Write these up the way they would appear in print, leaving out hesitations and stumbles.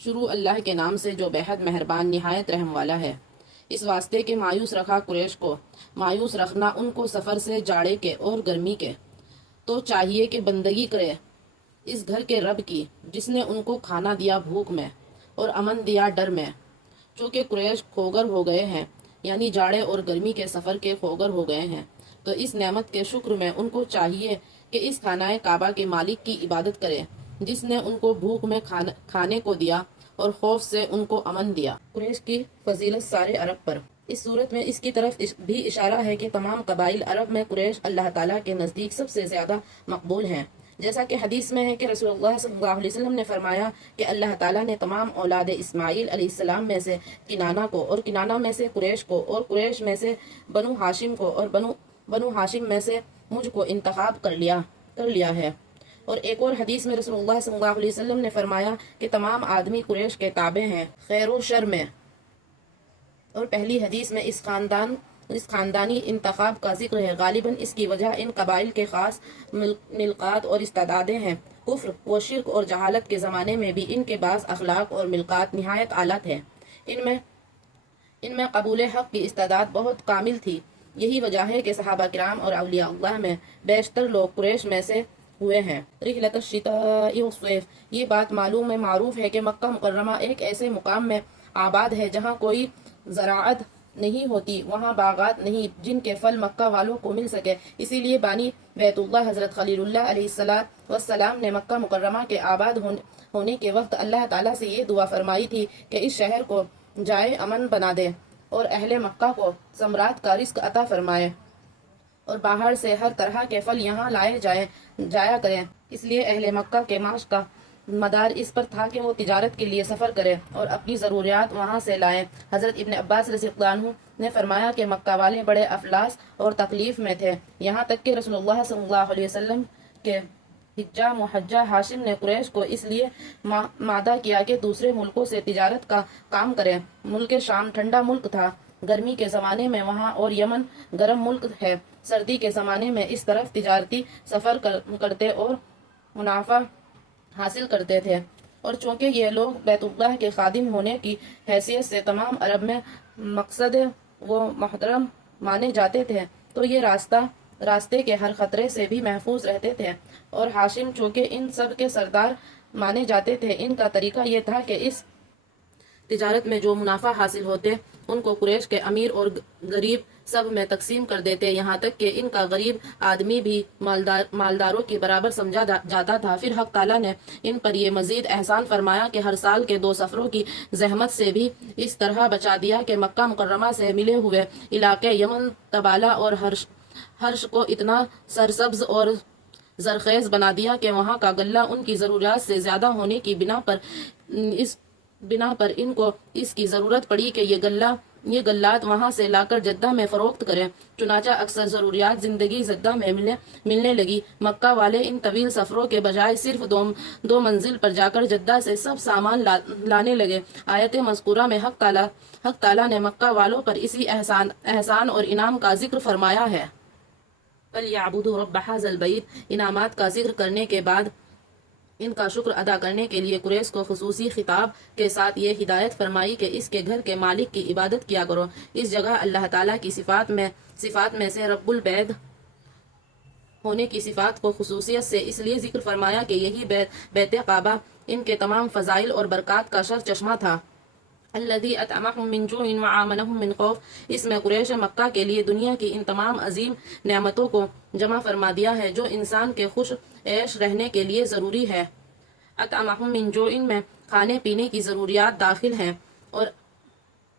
شروع اللہ کے نام سے جو بےحد مہربان نہایت رحم والا ہے۔ اس واسطے کہ مایوس رکھا قریش کو، مایوس رکھنا ان کو سفر سے جاڑے کے اور گرمی کے، تو چاہیے کہ بندگی کرے اس گھر کے رب کی جس نے ان کو کھانا دیا بھوک میں اور امن دیا ڈر میں۔ چونکہ قریش خوگر ہو گئے ہیں، یعنی جاڑے اور گرمی کے سفر کے خوگر ہو گئے ہیں، تو اس نعمت کے شکر میں ان کو چاہیے کہ اس خانہ کعبہ کے مالک کی عبادت کرے جس نے ان کو بھوک میں کھانے کو دیا اور خوف سے ان کو امن دیا۔ قریش کی فضیلت سارے عرب پر۔ اس صورت میں اس کی طرف بھی اشارہ ہے کہ تمام قبائل عرب میں قریش اللہ تعالیٰ کے نزدیک سب سے زیادہ مقبول ہیں، جیسا کہ حدیث میں ہے کہ رسول اللہ صلی اللہ علیہ وسلم نے فرمایا کہ اللہ تعالیٰ نے تمام اولاد اسماعیل علیہ السلام میں سے کنانہ کو، اور کنانہ میں سے قریش کو، اور قریش میں سے بنو ہاشم کو، اور بنو ہاشم میں سے مجھ کو انتخاب کر لیا ہے۔ اور ایک اور حدیث میں رسول اللہ صلی اللہ علیہ وسلم نے فرمایا کہ تمام آدمی قریش کے تابع ہیں خیر و شر میں۔ اور پہلی حدیث میں اس خاندانی انتخاب کا ذکر ہے۔ غالباً اس کی وجہ ان قبائل کے خاص ملکات اور استعدادیں ہیں۔ کفر و شرک اور جہالت کے زمانے میں بھی ان کے بعض اخلاق اور ملکات نہایت اعلیٰ تھے۔ ان میں قبول حق کی استعداد بہت کامل تھی۔ یہی وجہ ہے کہ صحابہ کرام اور اولیاء اللہ میں بیشتر لوگ قریش میں سے ہوئے ہیں۔ رحلۃ الشتاء والصیف، یہ بات معروف ہے کہ مکہ مکرمہ ایک ایسے مقام میں آباد ہے جہاں کوئی زراعت نہیں ہوتی، وہاں باغات نہیں جن کے پھل مکہ والوں کو مل سکے۔ اسی لیے بانی بیت اللہ حضرت خلیل اللہ علیہ السلام نے مکہ مکرمہ کے آباد ہونے کے وقت اللہ تعالیٰ سے یہ دعا فرمائی تھی کہ اس شہر کو جائے امن بنا دے اور اہل مکہ کو ثمرات کا رزق عطا فرمائے اور باہر سے ہر طرح کے پھل یہاں لائے جایا کریں۔ اس لیے اہل مکہ کے معاش کا مدار اس پر تھا کہ وہ تجارت کے لیے سفر کریں اور اپنی ضروریات وہاں سے لائیں۔ حضرت ابن عباس رضی اللہ عنہ نے فرمایا کہ مکہ والے بڑے افلاس اور تکلیف میں تھے، یہاں تک کہ رسول اللہ صلی اللہ علیہ وسلم کے حجہ محجہ ہاشم نے قریش کو اس لیے مادہ کیا کہ دوسرے ملکوں سے تجارت کا کام کریں۔ ملک شام ٹھنڈا ملک تھا گرمی کے زمانے میں وہاں، اور یمن گرم ملک ہے سردی کے زمانے میں، اس طرف تجارتی سفر کرتے اور منافع حاصل کرتے تھے۔ اور چونکہ یہ لوگ بیت اللہ کے خادم ہونے کی حیثیت سے تمام عرب میں مقصد و محترم مانے جاتے تھے، تو یہ راستے کے ہر خطرے سے بھی محفوظ رہتے تھے۔ اور ہاشم چونکہ ان سب کے سردار مانے جاتے تھے، ان کا طریقہ یہ تھا کہ اس تجارت میں جو منافع حاصل ہوتے ان کو قریش کے امیر اور غریب سب میں تقسیم کر دیتے، یہاں تک کہ ان کا غریب آدمی بھی مالداروں کے برابر سمجھا جاتا تھا۔ پھر حق تعالیٰ نے ان پر یہ مزید احسان فرمایا کہ ہر سال کے 2 سفروں کی زحمت سے بھی اس طرح بچا دیا کہ مکہ مکرمہ سے ملے ہوئے علاقے یمن تبالہ اور ہرش کو اتنا سرسبز اور زرخیز بنا دیا کہ وہاں کا غلہ ان کی ضروریات سے زیادہ ہونے کی بنا پر ان کو اس کی ضرورت پڑی کہ یہ غلات وہاں سے لا کر جدہ میں فروخت کریں۔ چنانچہ اکثر ضروریات زندگی جدہ میں ملنے لگی۔ مکہ والے ان طویل سفروں کے بجائے صرف 2 منزل پر جا کر جدہ سے سب سامان لانے لگے۔ آیت مذکورہ میں حق تعالیٰ نے مکہ والوں پر اسی احسان اور انعام کا ذکر فرمایا ہے۔ فَلْيَعْبُدُوا رَبَّ هَٰذَا الْبَيْتِ، انعامات کا ذکر کرنے کے بعد ان کا شکر ادا کرنے کے لیے قریش کو خصوصی خطاب کے ساتھ یہ ہدایت فرمائی کہ اس کے گھر کے مالک کی عبادت کیا کرو۔ اس جگہ اللہ تعالیٰ کی صفات میں سے رب البیت ہونے کی صفات کو خصوصیت سے اس لیے ذکر فرمایا کہ یہی بیت کعبہ ان کے تمام فضائل اور برکات کا سرچشمہ تھا۔ الذی اطعمہم من جوع وآمنہم من خوف، اس میں قریش مکہ کے لیے دنیا کی ان تمام عظیم نعمتوں کو جمع فرما دیا ہے جو انسان کے خوش عیش رہنے کے لیے ضروری ہے۔ اطعمہم من جوع میں کھانے پینے کی ضروریات داخل ہیں، اور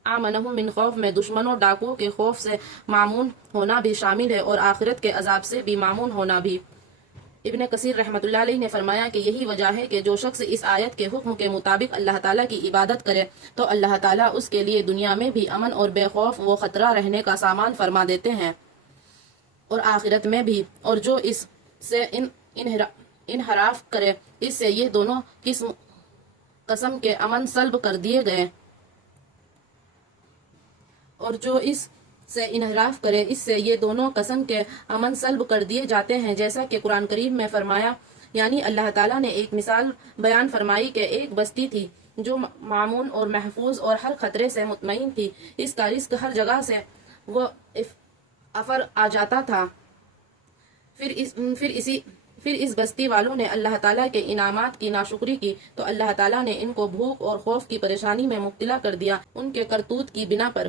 آمنہم من خوف میں دشمنوں ڈاکوؤں کے خوف سے معمون ہونا بھی شامل ہے، اور آخرت کے عذاب سے بھی معمون ہونا بھی۔ ابن کثیر رحمۃ اللہ علیہ نے فرمایا کہ یہی وجہ ہے کہ جو شخص اس آیت کے حکم کے مطابق اللہ تعالیٰ کی عبادت کرے تو اللہ تعالیٰ اس کے لیے دنیا میں بھی امن اور بے خوف و خطرہ رہنے کا سامان فرما دیتے ہیں، اور آخرت میں بھی۔ اور جو اس سے انحراف کرے اس سے یہ دونوں قسم کے امن سلب کر دیے گئے، اور جو اس سے انحراف کرے اس سے یہ دونوں قسم کے امن سلب کر دیے جاتے ہیں، جیسا کہ قرآن کریم میں فرمایا، یعنی اللہ تعالیٰ نے ایک مثال بیان فرمائی کہ ایک بستی تھی جو معمون اور محفوظ اور ہر خطرے سے مطمئن تھی، اس کا رزق ہر جگہ سے وہ افر آ جاتا تھا۔ پھر اس بستی والوں نے اللہ تعالیٰ کے انعامات کی ناشکری کی تو اللہ تعالیٰ نے ان کو بھوک اور خوف کی پریشانی میں مبتلا کر دیا۔ ان کے کرتوت کی بنا پر